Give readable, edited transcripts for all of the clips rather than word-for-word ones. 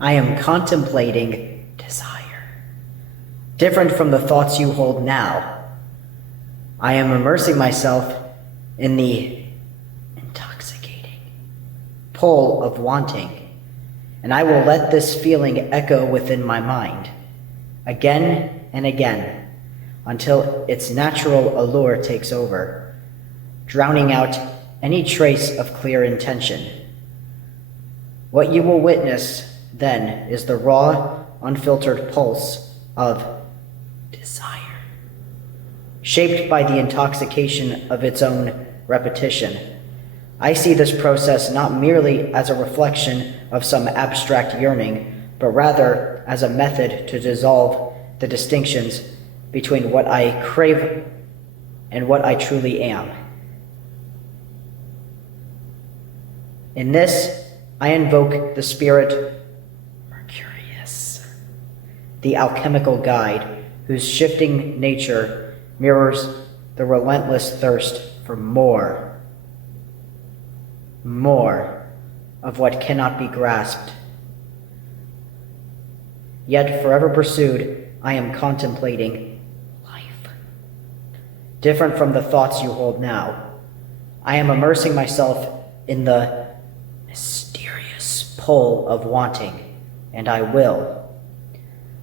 I am contemplating desire, different from the thoughts you hold now. I am immersing myself in the intoxicating pull of wanting, and I will let this feeling echo within my mind, again and again, until its natural allure takes over, drowning out any trace of clear intention. What you will witness then is the raw, unfiltered pulse of desire, shaped by the intoxication of its own repetition. I see this process not merely as a reflection of some abstract yearning, but rather as a method to dissolve the distinctions between what I crave and what I truly am. In this, I invoke the spirit Mercurius, the alchemical guide whose shifting nature mirrors the relentless thirst for more of what cannot be grasped. Yet forever pursued, I am contemplating life, different from the thoughts you hold now. I am immersing myself in the mysterious pull of wanting, and I will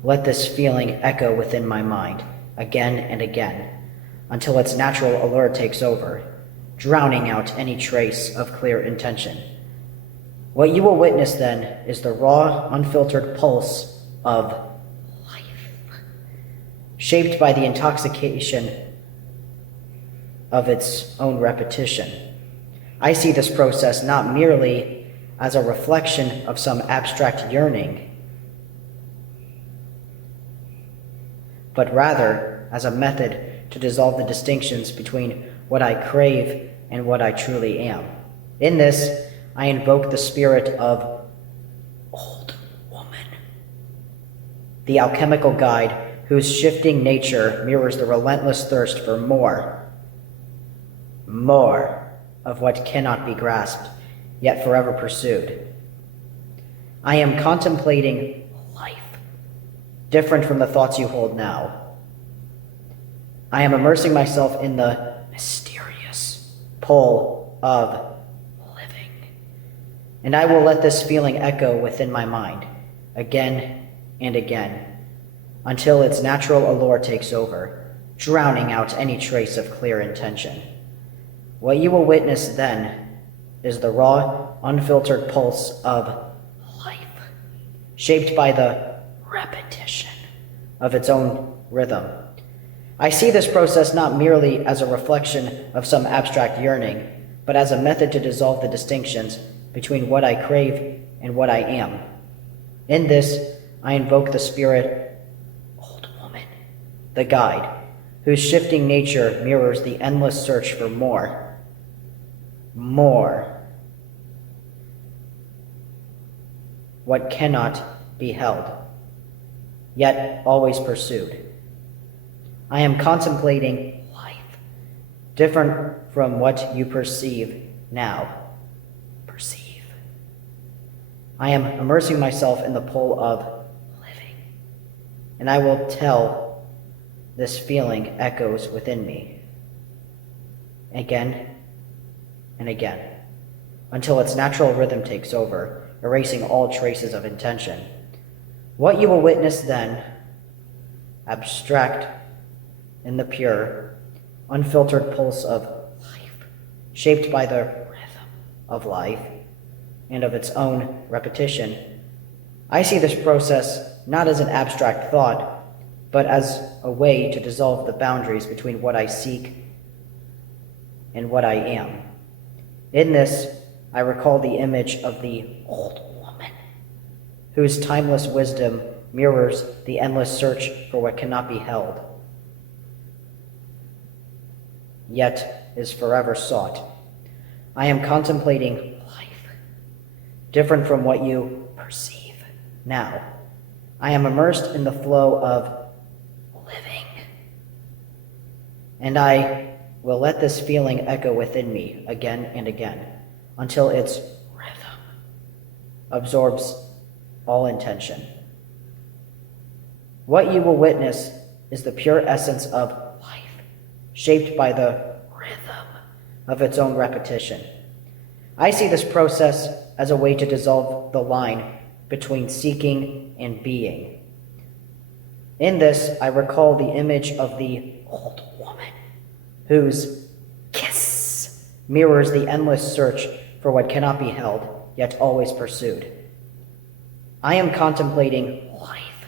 let this feeling echo within my mind again and again, until its natural allure takes over, drowning out any trace of clear intention. What you will witness then is the raw, unfiltered pulse of life, shaped by the intoxication of its own repetition. I see this process not merely as a reflection of some abstract yearning, but rather as a method to dissolve the distinctions between what I crave and what I truly am. In this, I invoke the spirit of old woman, the alchemical guide whose shifting nature mirrors the relentless thirst for more of what cannot be grasped, yet forever pursued. I am contemplating life, different from the thoughts you hold now. I am immersing myself in the mysterious pull of living, and I will let this feeling echo within my mind again and again, until its natural allure takes over, drowning out any trace of clear intention. What you will witness then is the raw, unfiltered pulse of life, shaped by the repetition of its own rhythm. I see this process not merely as a reflection of some abstract yearning, but as a method to dissolve the distinctions between what I crave and what I am. In this, I invoke the spirit, old woman, the guide, whose shifting nature mirrors the endless search for more, what cannot be held, yet always pursued. I am contemplating life, different from what you perceive now. Perceive. I am immersing myself in the pull of living, and I will tell this feeling echoes within me again and again, until its natural rhythm takes over, erasing all traces of intention. What you will witness then, abstract in the pure, unfiltered pulse of life, shaped by the rhythm of life and of its own repetition. I see this process not as an abstract thought, but as a way to dissolve the boundaries between what I seek and what I am. In this, I recall the image of the old woman, whose timeless wisdom mirrors the endless search for what cannot be held, yet is forever sought. I am contemplating life, different from what you perceive now. I am immersed in the flow of living, and I will let this feeling echo within me again and again, until its rhythm absorbs all intention. What you will witness is the pure essence of life, shaped by the rhythm of its own repetition. I see this process as a way to dissolve the line between seeking and being. In this, I recall the image of the old woman, whose kiss mirrors the endless search for what cannot be held, yet always pursued. I am contemplating life,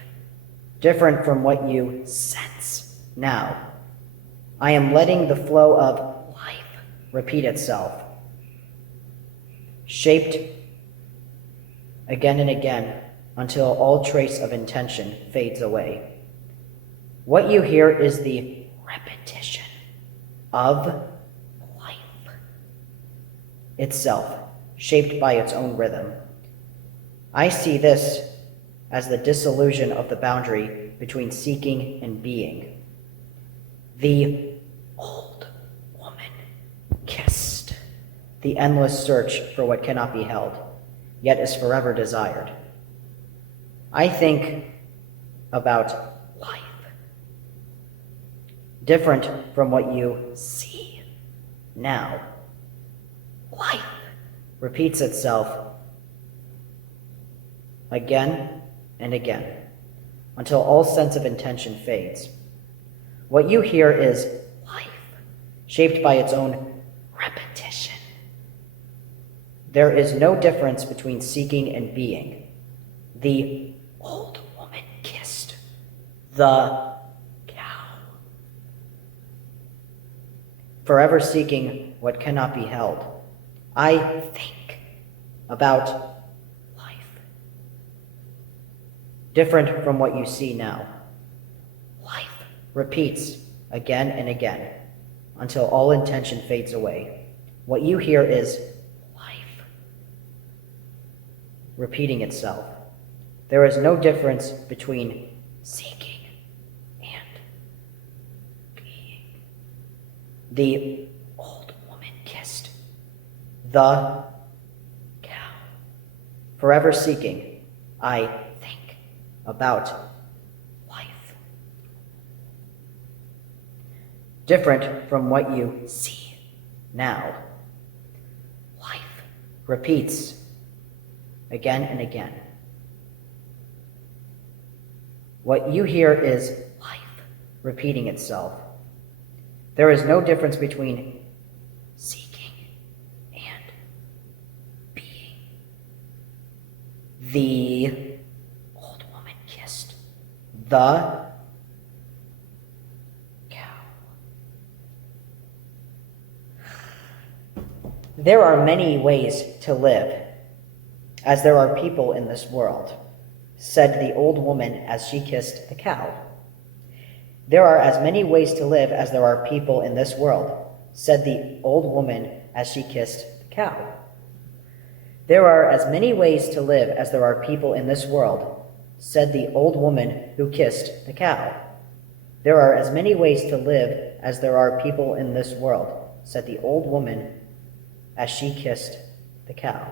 different from what you sense now. I am letting the flow of life repeat itself, shaped again and again until all trace of intention fades away. What you hear is the repetition of life itself, shaped by its own rhythm. I see this as the dissolution of the boundary between seeking and being. The old woman kissed, the endless search for what cannot be held, yet is forever desired. I think about life, different from what you see now. Life repeats itself again and again until all sense of intention fades. What you hear is life, shaped by its own repetition. There is no difference between seeking and being. The old woman kissed the cow, forever seeking what cannot be held. I think about life, different from what you see now. Life repeats again and again until all intention fades away. What you hear is life repeating itself. There is no difference between seeking and being. The old woman kissed the cow, forever seeking. I think about life, different from what you see now. Life repeats again and again. What you hear is life repeating itself. There is no difference between seeking and being. The old woman kissed the cow. There are many ways to live, as there are people in this world, said the old woman as she kissed the cow. There are as many ways to live as there are people in this world, said the old woman as she kissed the cow. There are as many ways to live as there are people in this world, said the old woman who kissed the cow. There are as many ways to live as there are people in this world, said the old woman as she kissed the cow.